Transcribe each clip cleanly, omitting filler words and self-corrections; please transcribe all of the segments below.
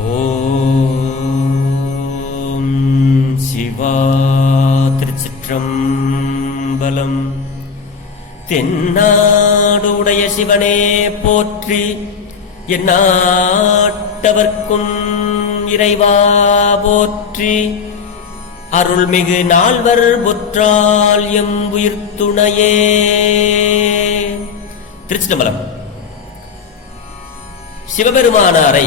ஓம் சிவா திருச்சிற்றம்பலம். தென்னாடு உடைய சிவனே போற்றி, எந்நாட்டவர்க்கும் இறைவா போற்றி. அருள்மிகு நால்வர் பொற்றால் எம் உயிர்த்துணையே. திருச்சிற்றம்பலம். சிவபெருமானாரை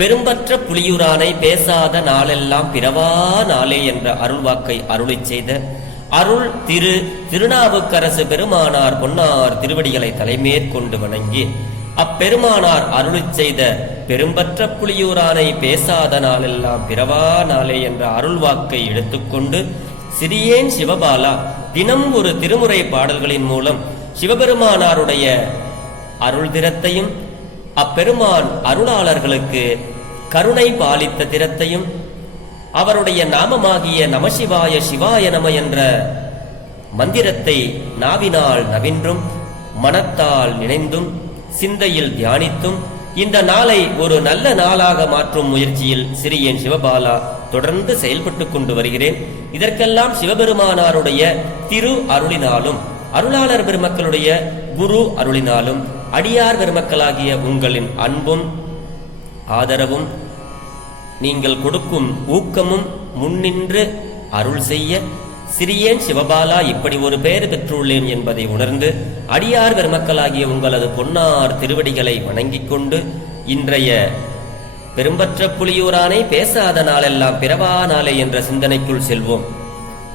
பெரும்பற்ற புலியூரானை பேசாத நாளெல்லாம் பிறவா நாளே என்ற அருள்வாக்கை அருளிச் செய்த அருள் திருநாவுக்கரசு பெருமானார் பொன்னார் திருவடிகளை தலைமேற்கொண்டு வணங்கி, அப்பெருமானார் அருளிச் செய்த பெரும்பற்ற புலியூரானை பேசாத நாளெல்லாம் பிறவா நாளே என்ற அருள்வாக்கை எடுத்துக்கொண்டு சிறியேன் சிவபாலா தினம் ஒரு திருமுறை பாடல்களின் மூலம் சிவபெருமானாருடைய அருள் திறத்தையும் அப்பெருமான் அருளாளர்களுக்கு கருணை பாலித்த திறத்தையும் அவருடைய நாமமாகிய நமசிவாய சிவாய நம என்ற மந்திரத்தை நாவினால் நவின்றும் மனத்தால் நினைந்தும் சிந்தையில் தியானித்தும் இந்த நாளை ஒரு நல்ல நாளாக மாற்றும் முயற்சியில் சிறியேன் சிவபாலா தொடர்ந்து செயல்பட்டுக் கொண்டு வருகிறேன். இதற்கெல்லாம் சிவபெருமானாருடைய திரு அருளினாலும் அருளாளர் பெருமக்களுடைய குரு அருளினாலும் அடியார் பெருமக்களாகிய உங்களின் அன்பும் ஆதரவும் நீங்கள் கொடுக்கும் ஊக்கமும் முன்னின்று அருள் செய்ய சிறியேன் சிவபாலா இப்படி ஒரு பெயர் பெற்றுள்ளேன் என்பதை உணர்ந்து அடியார் பெருமக்களாகிய உங்களது பொன்னார் திருவடிகளை வணங்கிக் கொண்டு இன்றைய பெரும்பற்ற புலியூரானை பேசாத நாளெல்லாம் பிறவா நாளே என்ற சிந்தனைக்குள் செல்வோம்.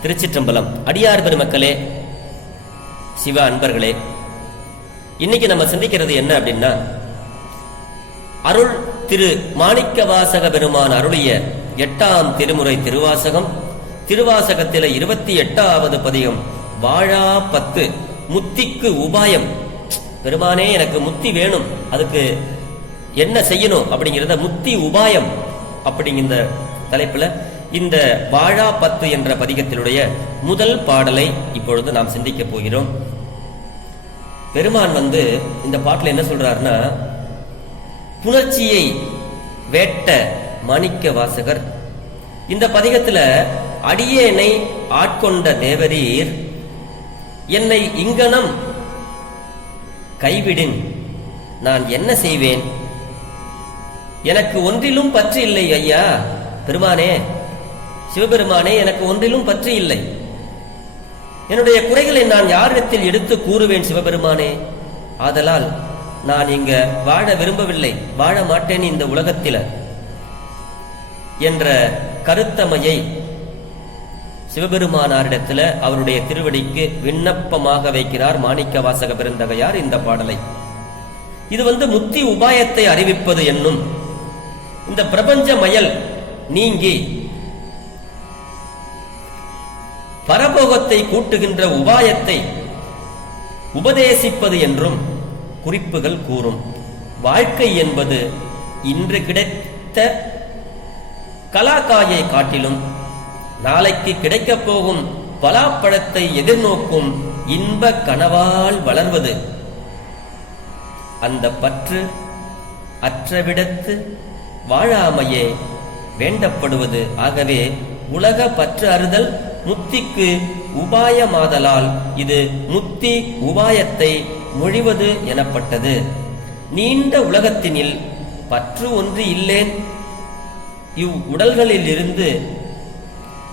திருச்சிற்றம்பலம். அடியார் பெருமக்களே, சிவ அன்பர்களே, இன்னைக்கு நம்ம சிந்திக்கிறது என்ன அப்படின்னா, அருள் திரு மாணிக்க வாசக பெருமான் அருளிய 8ஆம் திருமுறை திருவாசகம். திருவாசகத்தில 28வது பதிகம் வாழா 10 முத்திக்கு உபாயம். பெருமானே, எனக்கு முத்தி வேணும், அதுக்கு என்ன செய்யணும் அப்படிங்கிறத முத்தி உபாயம் அப்படிங்கிற தலைப்புல இந்த வாழா 10 என்ற பதிகத்தினுடைய முதல் பாடலை இப்பொழுது நாம் சிந்திக்க போகிறோம். பெருமான் இந்த பாட்டுல என்ன சொல்றாருன்னா, புணர்ச்சியை வேட்ட மாணிக்க வாசகர் இந்த பதிகத்துல அடியேனை ஆட்கொண்ட தேவரீர் என்னை இங்கனம் கைவிடின் நான் என்ன செய்வேன்? எனக்கு ஒன்றிலும் பற்று இல்லை ஐயா. பெருமானே, சிவபெருமானே, எனக்கு ஒன்றிலும் பற்று இல்லை. என்னுடைய குறைகளை நான் யாரிடத்தில் எடுத்து கூறுவேன் சிவபெருமானே? ஆதலால் நான் இங்க வாழ விரும்பவில்லை, வாழ மாட்டேன் இந்த உலகத்தில என்ற கருத்தமையை சிவபெருமானாரிடத்துல அவருடைய திருவடிக்கு விண்ணப்பமாக வைக்கிறார் மாணிக்க வாசக பெருந்தகையார் இந்த பாடலை. இது முத்தி உபாயத்தை அறிவிப்பது என்னும் இந்த பிரபஞ்ச மயல் நீங்கி பரபோகத்தை கூட்டுகின்ற உபாயத்தை உபதேசிப்பது என்றும் குறிப்புகள் கூறும். வாழ்க்கை என்பது இன்று கிடைத்த கலாக்காயை காட்டிலும் நாளைக்கு கிடைக்கப் போகும் பலாப்பழத்தை எதிர்நோக்கும் இன்ப கனவால் வளர்வது. அந்த பற்று அற்றவிடத்து வாழாமையே வேண்டப்படுவது. ஆகவே உலக பற்று அறுதல் முத்திக்கு உபாயமாதலால் இது முத்தி உபாயத்தை மொழிவது எனப்பட்டது. நீண்ட உலகத்தினில் பற்று ஒன்று இல்லேன், இவ் உடல்களில் இருந்து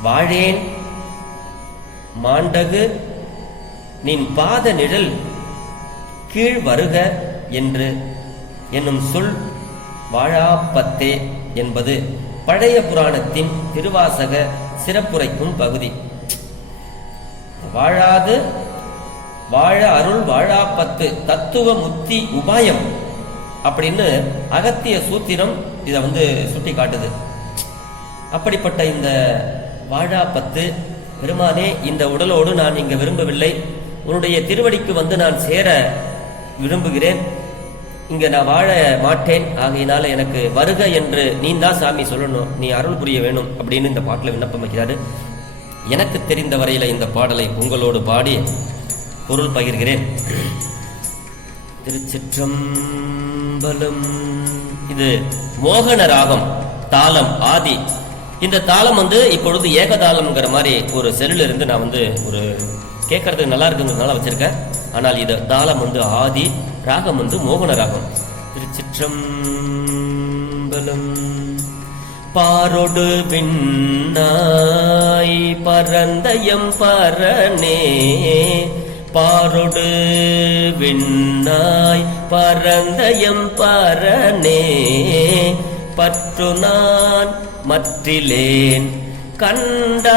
வாழேன் மாண்டகு நின் பாத நிழல் கீழ் வருக என்று என்னும் சொல் வாழாப்பத்தே என்பது பழைய புராணத்தின் திருவாசக சிறப்புரைக்கும் பகுதி. வாழாது வாழ அருள் வாழா 10 தத்துவ முத்தி உபாயம் அப்படின்னு அகத்திய சூத்திரம் இத சுட்டி காட்டுது. அப்படிப்பட்ட இந்த வாழா 10 பெருமானே, இந்த உடலோடு நான் இங்க விரும்பவில்லை, உன்னுடைய திருவடிக்கு நான் சேர விரும்புகிறேன், இங்க நான் வாழ மாட்டேன், ஆகையினால எனக்கு வருக என்று நீ தான் சாமி சொல்லணும், நீ அருள் புரிய வேணும் அப்படின்னு இந்த பாட்டில் விண்ணப்பம் வைக்கிறாரு. எனக்கு தெரிந்த வரையில இந்த பாடலை உங்களோடு பாடி பொருள் பகிர்கிறேன். திருச்சிற்றம்பலம். இது மோகன ராகம், தாளம் ஆதி. இந்த தாளம் இப்பொழுது ஏகதாளம்ங்கிற மாதிரி ஒரு செல்லுல இருந்து நான் ஒரு கேட்கறதுக்கு நல்லா இருக்குங்கிறதுனால வச்சிருக்கேன். ஆனால் இது தாளம் ஆதி, ராகம் மோகன ராகம். திருச்சிற்றம்பலம். பாரொடு விண்ணாய் பரந்தயம் பரனே, பாரொடு விண்ணாய் பரந்தயம் பரனே, பற்று நான் மற்றிலேன் கண்டாய்,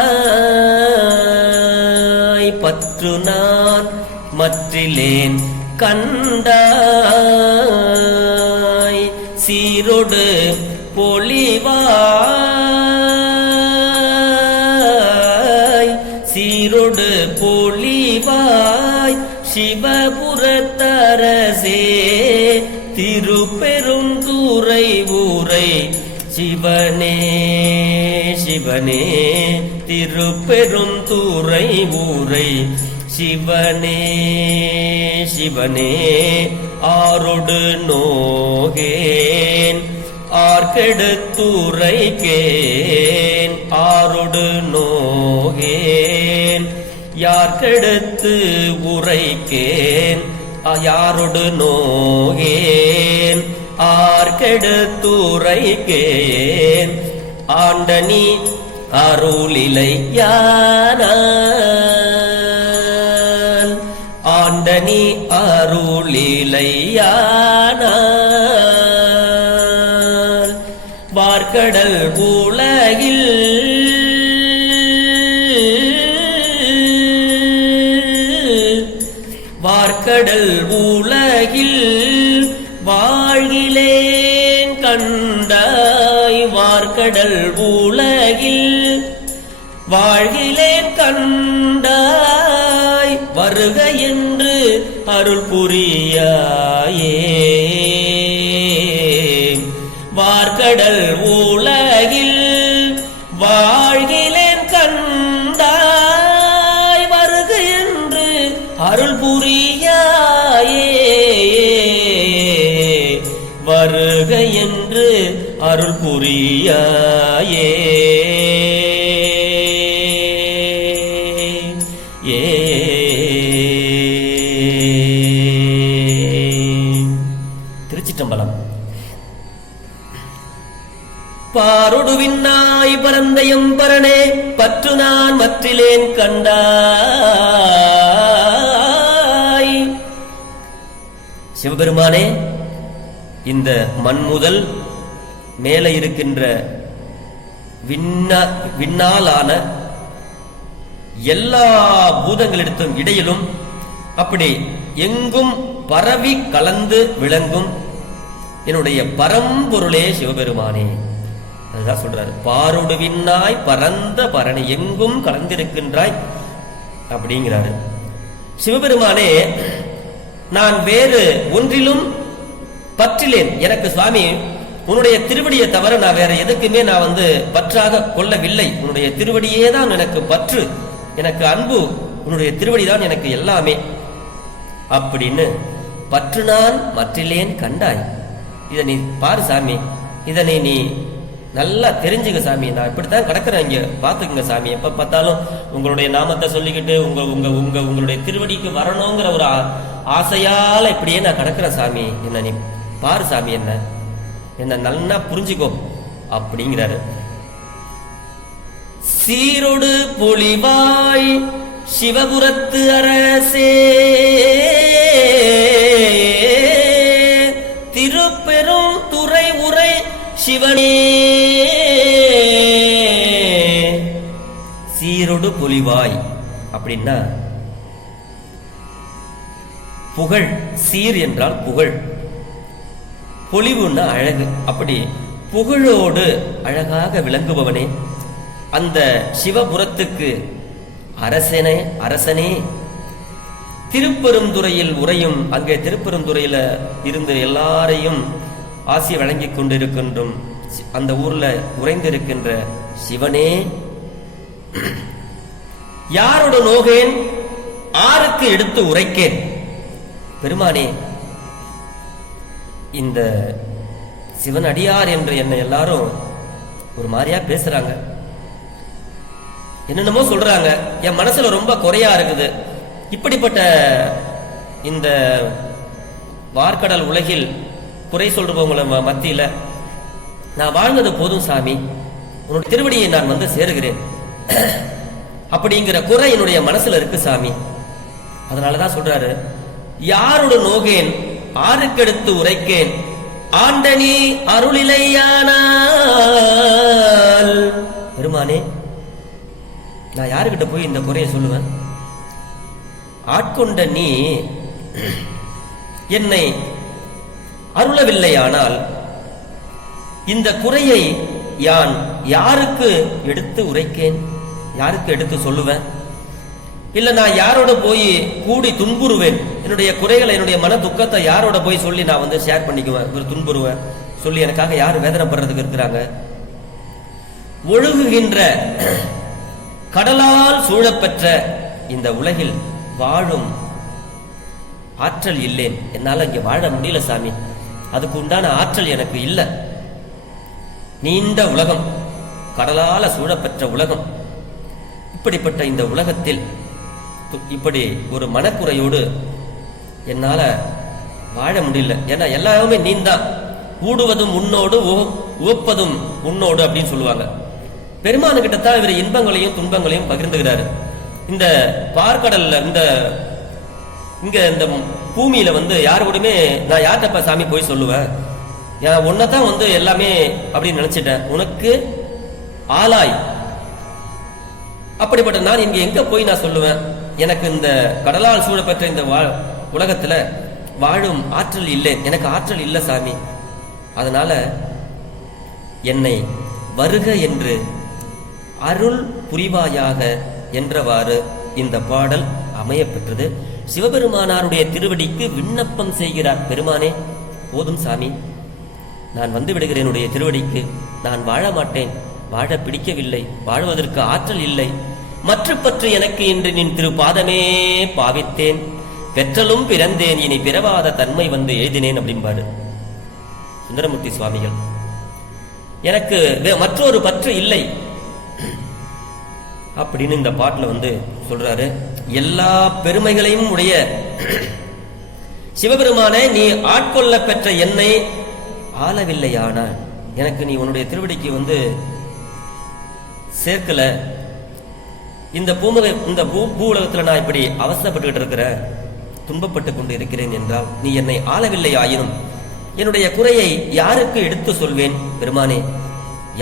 பற்று நான் மற்றிலேன் கண்டாய், சீரொடு பொலிவாய், சீரொடு பொலிவாய், சிவபுரத்தரசே திருப்பெருந்துறை ஊரை, சிவனே சிவனே திருப்பெருந்துறை ஊரை, சிவனே சிவனே ஆரொடு நோகேன் ஆர்கெடுத்துரைக்கேன், ஆரொடு நோகேன் யார்கெடுத்து உரைக்கேன், யாரொடு நோகேன் ஆர்கெடுத்துரைக்கேன், ஆண்டனி அருளிலை யானான், ஆண்டனி அருளிலை யானான், வார்கடல் உலகில் வார்கடல் உலகில் வாழ்கிலேன் கண்டாய், வார்கடல் உலகில் வாழ்கிலேன் கண்டாய், வருக என்று அருள் புரியாயே, வார்கடல் உலகில் வாழ்கிலேன் கண்டாய், வருக என்று அருள் புரியாயே, வருக என்று அருள் புரியாயே. திருச்சிற்றம்பலம். பாரொடு விண்ணாய் பரந்தயம் பரனே, பற்று நான் மற்றிலேன் கண்டாய். சிவபெருமானே, இந்த மண் முதல் மேலே இருக்கின்ற விண்ணாலான எல்லா பூதங்களிடத்தும் இடையிலும் அப்படி எங்கும் பரவி கலந்து விளங்கும் என்னுடைய பரம்பொருளே சிவபெருமானே. அதுதான் சொல்றாரு, பாரொடு விண்ணாய் பரந்த பரணி, எங்கும் கலந்திருக்கின்றாய் அப்படிங்கிறாரு. சிவபெருமானே, நான் வேறு ஒன்றிலும் பற்றிலேன். எனக்கு சுவாமி உன்னுடைய திருவடியை தவிர நான் வேற எதுக்குமே நான் பற்றாக கொள்ளவில்லை. உன்னுடைய திருவடியே தான் எனக்கு பற்று, எனக்கு அன்பு, உன்னுடைய திருவடி தான் எனக்கு எல்லாமே அப்படின்னு பற்று நான் மற்றிலேன் கண்டாய். இதை நீ பாரு சாமி, இதனை நீ நல்லா தெரிஞ்சுக்க சாமி. நான் இப்படித்தான் கிடக்குறேன், இங்க பாத்துக்குங்க சாமி. எப்ப பார்த்தாலும் உங்களுடைய நாமத்தை சொல்லிக்கிட்டு உங்களுடைய திருவடிக்கு வரணுங்கிற ஒரு ஆசையால இப்படியே நான் கிடக்குறேன் சாமி. என்ன நீ பாரு சாமி, என்ன நல்லா புரிஞ்சுக்கோ அப்படிங்கிறாரு. சீரொடு பொலிவாய் சிவபுரத்து அரசே திருப்பெரும் துறை உரை சிவனே. சீரொடு பொலிவாய் அப்படின்னா புகழ். சீர் என்றால் புகழ், பொலிவுன்னா அழகு. அப்படி புகழோடு அழகாக விளங்குபவனே, அந்த சிவபுரத்துக்கு அரசனே, அரசனே, திருப்பெருந்துறையில் உரையும், அங்கே திருப்பெருந்துறையில இருந்து எல்லாரையும் ஆசி வழங்கி கொண்டிருக்கின்றும் அந்த ஊர்ல உறைந்திருக்கின்ற சிவனே, யாரோட நோகேன் ஆருக்கு எடுத்து உரைக்கேன். பெருமானே, இந்த சிவன் அடியார் என்று என்னை எல்லாரும் ஒரு மாதிரியா பேசுறாங்க, என்னென்னமோ சொல்றாங்க. என் மனசுல ரொம்ப குறையா இருக்குது. இப்படிப்பட்ட இந்த வார்க்கடல் உலகில் குறை சொல்றவங்களை மத்தியில நான் வாழ்ந்தது போதும் சாமி, உன்னுடைய திருவடியை நான் வந்து சேருகிறேன் அப்படிங்கிற குறை என்னுடைய மனசுல இருக்கு சாமி. அதனாலதான் சொல்றாரு, யாரோடு நோகேன் ஆறுக்கெடுத்து உரைக்கேன் ஆண்டனி அருளிலையானால். பெருமானே, நான் யாருக்கிட்ட போய் இந்த குறையை சொல்லுவேன்? ஆட்கொண்ட நீ என்னை அருளவில்லையானால் இந்த குறையை யான் யாருக்கு எடுத்து உரைக்கேன், யாருக்கு எடுத்து சொல்லுவேன்? இல்ல நான் யாரோட போய் கூடி துன்புறுவேன்? என்னுடைய குறைகளை, என்னுடைய மன துக்கத்தை யாரோட போய் சொல்லி நான் வந்து ஷேர் பண்ணிக்குவேன், ஒரு துன்புறுவேன் சொல்லி எனக்காக யார் வேதனைப்படுறதுக்கு இருக்கிறாங்க? ஒழுகுகின்ற கடலால் சூழப்பெற்ற இந்த உலகில் வாழும் ஆற்றல் இல்லேன், என்னால இங்க வாழ முடியல சாமி, அதுக்கு உண்டான ஆற்றல் எனக்கு இல்லை. நீண்ட உலகம், கடலால சூழப்பெற்ற உலகம், இப்படிப்பட்ட இந்த உலகத்தில் இப்படி ஒரு மனக்குறையோடு என்னால வாழ முடியல. ஏன்னா எல்லாமே நீந்தான், ஊடுவதும் உன்னோடு உவப்பதும் உன்னோடு அப்படின்னு சொல்லுவாங்க. பெருமானுகிட்ட தான் இவர் இன்பங்களையும் துன்பங்களையும் பகிர்ந்துகிறாரு. இந்த பார்க்கடல்ல இங்க இந்த பூமியில வந்து யாரோடுமே நான் யார்கிட்ட சாமி போய் சொல்லுவேன்? உன்னதான் வந்து எல்லாமே அப்படின்னு நினைச்சிட்டேன், உனக்கு ஆளாய். அப்படிப்பட்ட நான் இங்க எங்க போய் நான் சொல்லுவேன்? எனக்கு இந்த கடலால் சூழப்பெற்ற இந்த உலகத்துல வாழும் ஆற்றல் இல்லை, எனக்கு ஆற்றல் இல்லை சாமி. அதனால என்னை வருக என்று அருள் புரிவாயாக என்றவாறு இந்த பாடல் அமைய பெற்றது. சிவபெருமானாருடைய திருவடிக்கு விண்ணப்பம் செய்கிறார். பெருமானே, போதும் சாமி, நான் வந்து விடுகிறேன் உடைய திருவடிக்கு. நான் வாழ மாட்டேன், வாழ பிடிக்கவில்லை, வாழ்வதற்கு ஆற்றல் இல்லை. மற்ற பற்று எனக்கு இன்று நின் திருப்பாதமே பாவித்தேன், பெற்றலும் பிறந்தேன், இனி பிறவாத தன்மை வந்து எழுதினேன் அப்படிம்பாரு சுந்தரமூர்த்தி சுவாமிகள். எனக்கு மற்றொரு பற்று இல்லை அப்படின்னு இந்த பாட்டுல வந்து சொல்றாரு. எல்லா பெருமைகளையும் உடைய சிவபெருமானே, நீ ஆட்கொள்ள பெற்ற என்னை ஆளவில்லையானா, எனக்கு நீ உன்னுடைய திருவடிக்கு வந்து சேர்க்கல, இந்த பூ உலகத்துல நான் இப்படி அவசரப்பட்டு இருக்கிற, துன்பப்பட்டு கொண்டு இருக்கிறேன் என்றால் நீ என்னை ஆளவில்லை ஆயினும் என்னுடைய குறையை யாருக்கு எடுத்து சொல்வேன் பெருமானே?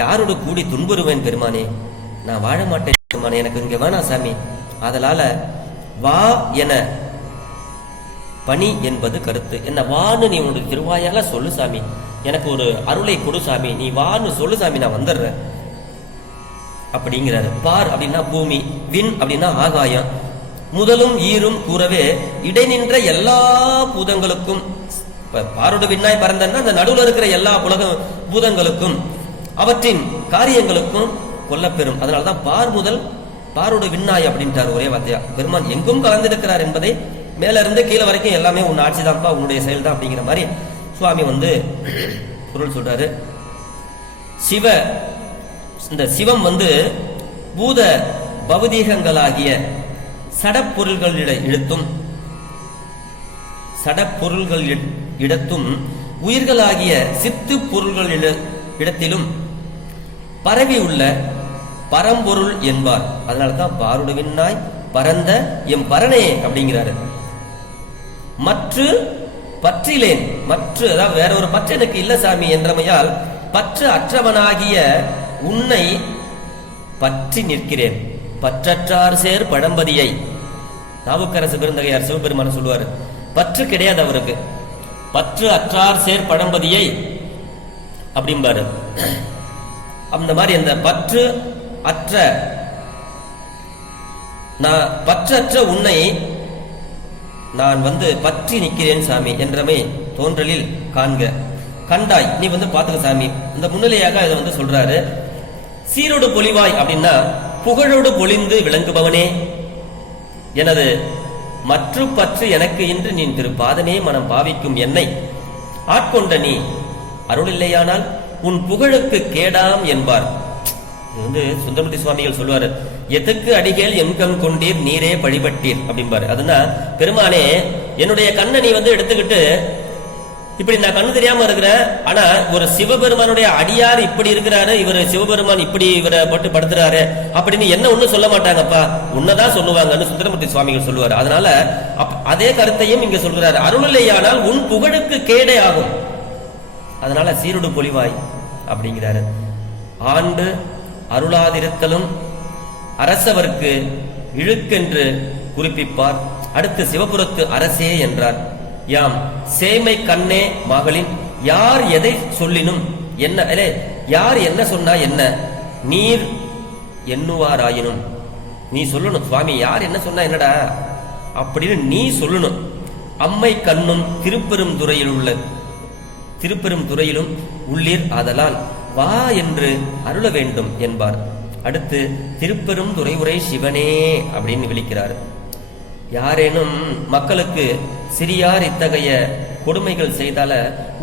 யாரோடு கூடி துன்புறுவேன் பெருமானே? நான் வாழ மாட்டேன் பெருமானே, எனக்கு இங்க வேணாம் சாமி. அதனால வா என பணி என்பது கருத்து. என்ன வான்னு நீ உன்னுடைய திருவாயால சொல்லு சாமி, எனக்கு ஒரு அருளை கொடு சாமி, நீ வான்னு சொல்லு சாமி, நான் வந்துடுறேன் அப்படிங்கிறாரு. பார் அப்படின்னா பூமி, விண் அப்படின்னா ஆகாயம். முதலும் ஈரும் கூறவே இடை நின்ற எல்லா பூதங்களுக்கும், பாரோடு விண்ணாய் பறந்தன்னா அந்த நடுவில் இருக்கிற எல்லா பூதங்களுக்கும் அவற்றின் காரியங்களுக்கும் கொல்லப்பெறும். அதனால்தான் பார் முதல் பாரோடு விண்ணாய் அப்படின்ட்டார் ஒரே வார்த்தையா. பெருமான் எங்கும் கலந்திருக்கிறார் என்பதை மேல இருந்து கீழே வரைக்கும் எல்லாமே உன் ஆட்சி தான்ப்பா, உன்னுடைய செயல் தான் அப்படிங்கிற மாதிரி சுவாமி வந்து பொருள் சொல்றாரு. இந்த சிவம் வந்து பூத பௌதீகங்களாகிய சடப்பொருள்கள் இடத்தும் உயிர்களாகிய சித்து பொருள்கள் இடத்திலும் பரவி உள்ள பரம்பொருள் என்பார். அதனால்தான் பாருடுவின்னாய் பரந்த எம் பரனே அப்படிங்கிறாரு. மற்ற பற்றிலேன், அதாவது வேற ஒரு பற்று எனக்கு இல்ல சாமி என்றமையால் பற்று அற்றவனாகிய உன்னை பற்றி நிற்கிறேன். பற்றற்றார் சேர் பழம்பதியை நாவுக்கரசு பெருந்தகையார் சிவபெருமான சொல்லுவாரு. பற்று கிடையாது அவருக்கு, பற்று அற்றார் சேர் பழம்பதியை அப்படிம்பாரு. அந்த மாதிரி அந்த பற்றற்ற உன்னை நான் வந்து பற்றி நிற்கிறேன் சாமி என்றமை தோன்றலில் கண்டாய் நீ வந்து பாத்துக்க சாமி. இந்த முன்னிலையாக இதை வந்து சொல்றாரு. சீரோடு பொலிவாய் அப்படின்னா புகழோடு பொலிந்து விளங்குபவனே, எனது பற்று எனக்கு இன்று நீ திருப்பாதமே மனம் பாவிக்கும் என்னை ஆட்கொண்ட நீ அருள் இல்லையானால் உன் புகழுக்கு கேடாம் என்பார். இது சுந்தரமூர்த்தி சுவாமிகள் சொல்லுவாரு, எதுக்கு அடிகள் என்கம் கொண்டீர் நீரே வழிபட்டீர் அப்படிம்பாரு. அதுனா பெருமானே என்னுடைய கண்ணை நீ எடுத்துக்கிட்டு இப்படி நான் கண்ணு தெரியாம இருக்கிறேன், ஆனா ஒரு சிவபெருமானுடைய அடியார் இப்படி இருக்கிறாரு, இவர் சிவபெருமான் இப்படி இவரை போட்டு படுத்துறாரு அப்படின்னு என்ன ஒண்ணு சொல்ல மாட்டாங்கப்பா, உன்னதான் சொல்லுவாங்கன்னு சுந்தரமூர்த்தி சுவாமிகள் சொல்லுவாரு. அதனால அதே கருத்தையும் இங்க சொல்றாரு, அருள் இல்லையானால் உன் புகழுக்கு கேடே ஆகும். அதனால சீருடு பொலிவாய் அப்படிங்கிறாரு. ஆண்டு அருளாதிருத்தலும் அரசவர்க்கு இழுக்கென்று குறிப்பிப்பார். அடுத்து சிவபுரத்து அரசே என்றார். யாம் சேமை கண்ணே மகளின் யார் எதை சொல்லினும் என்ன, யார் என்ன சொன்னா என்ன, நீர் எண்ணுவாராயினும் நீ சொல்லணும். சுவாமி யார் என்ன சொன்னா என்னடா அப்படின்னு நீ சொல்லணும். அம்மை கண்ணும் திருப்பெரும் துறையிலும் உள்ளீர், ஆதலால் வா என்று அருள வேண்டும் என்பார். அடுத்து திருப்பெரும் துறை உரை சிவனே அப்படின்னு விழிக்கிறார். யாரேனும் மக்களுக்கு சிறியார் இத்தகைய கொடுமைகள் செய்தால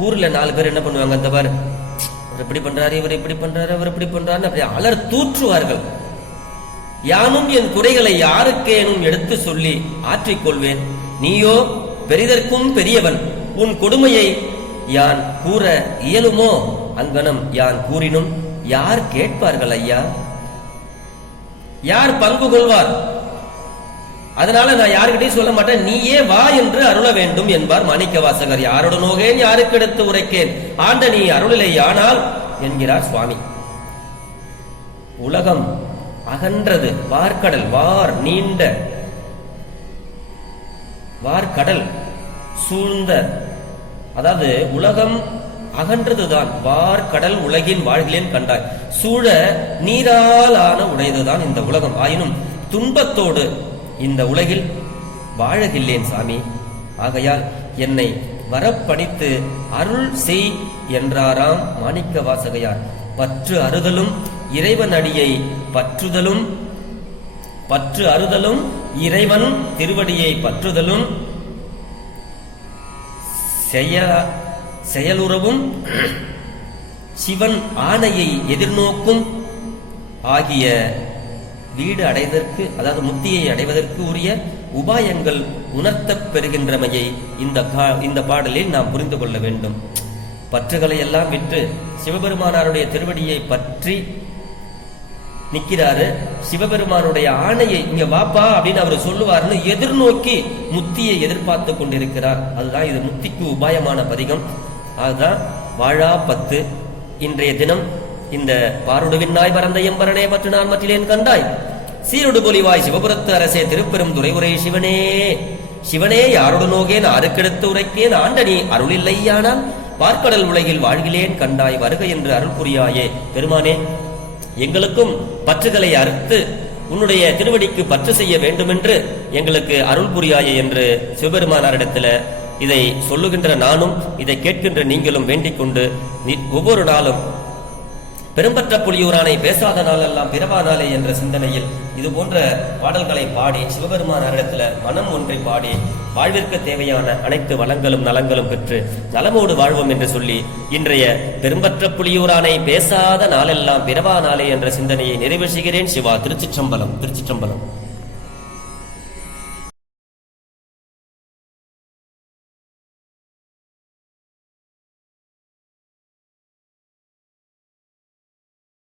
ஊர்ல 4 பேர் என்ன பண்ணுவாங்க, அந்த பார் இவர் இப்படி பண்றாரு, இவர் இப்படி பண்றாரு, அவர் இப்படி பண்றாரு அப்படி அலர் தூற்றுவார்கள். யானும் என் குறைகளை யாருக்கேனும் எடுத்து சொல்லி ஆற்றிக்கொள்வேன். நீயோ பெரிதற்கும் பெரியவன், உன் கொடுமையை யான் கூற இயலுமோ? அங்கனம் யான் கூறினும் யார் கேட்பார்கள் ஐயா, யார் பங்கு கொள்வார்? அதனால நான் யாருக்கிட்டையும் சொல்ல மாட்டேன், நீயே வா என்று அருள வேண்டும் என்பார் மாணிக்க வாசகர். யாரோட நோகேன் யாருக்கு எடுத்து உரைக்கேன், ஆண்ட நீ அருளிலை ஆனால் என்கிறார் சுவாமி. உலகம் அகன்றது வார்கடல், வார் நீண்ட வார்கடல் சூழ்ந்த, அதாவது உலகம் அகன்றதுதான் வார்கடல் உலகின் வாழ்கிலேன் கண்டாய், சூழ நீரால் ஆன உடையதுதான் இந்த உலகம். ஆயினும் துன்பத்தோடு இந்த உலகில் வாழகில்லேன் சாமி. ஆகையால் என்னை வரப்பணித்து அருள் செய் என்றாராம் மாணிக்க வாசகையார். பற்று அறுதலும் இறைவன் அடியை பற்றுதலும், பற்று அறுதலும் இறைவன் திருவடியை பற்றுதலும், செயலுறவும் சிவன் ஆணையை எதிர்நோக்கும் ஆகிய வீடு அடைவதற்கு, அதாவது முத்தியை அடைவதற்கு உரிய உபாயங்கள் உணர்த்தப் பெறுகின்றமையை இந்த பாடலில் நாம் புரிந்து கொள்ள வேண்டும். பற்றுகளை எல்லாம் விட்டு சிவபெருமானாருடைய திருவடியை பற்றி நிற்கிறாரு. சிவபெருமானுடைய ஆணையை இங்க வாப்பா அப்படின்னு அவர் சொல்லுவார்னு எதிர்நோக்கி முத்தியை எதிர்பார்த்து கொண்டிருக்கிறார். அதுதான் இது முத்திக்கு உபாயமான பதிகம். அதுதான் வாழா 10. இன்றைய தினம் இந்த பாருடுவின்னாய் பரந்த எம்பரனே பற்று நான் மற்றிலேன் கண்டாய், சீருடு பொலிவாய் சிவபுரத்து அரசே திருப்பெரும் துறை உரை சிவனே, சிவனே யாரோடு நோகேன் ஆருக்கெடுத்து உரைக்கேன், ஆண்டனி அருள் இல்லையானால் பார்க்கடல் உலகில் வாழ்கிலேன் கண்டாய், வருக என்று அருள் புரியாயே. பெருமானே, எங்களுக்கும் பற்றுகளை அறுத்து உன்னுடைய திருவடிக்கு பற்று செய்ய வேண்டுமென்று எங்களுக்கு அருள் புரியாயே என்று சிவபெருமானாரிடத்துல இதை சொல்லுகின்ற நானும் இதை கேட்கின்ற நீங்களும் வேண்டிக் கொண்டு ஒவ்வொரு நாளும் பெரும்பற்ற புலியூரானை பேசாத நாளெல்லாம் பிறவா நாளே என்ற சிந்தனையில் இது போன்ற பாடல்களை பாடி சிவபெருமானாரிடத்துல மனம் ஒன்றை பாடி வாழ்விற்கு தேவையான அனைத்து வளங்களும் நலங்களும் பெற்று நலமோடு வாழ்வோம் என்று சொல்லி இன்றைய பெரும்பற்ற புலியூரானை பேசாத நாளெல்லாம் பிறவா நாளே என்ற சிந்தனையை நிறைவு செய்கிறேன். சிவா. திருச்சிற்றம்பலம். திருச்சிற்றம்பலம்.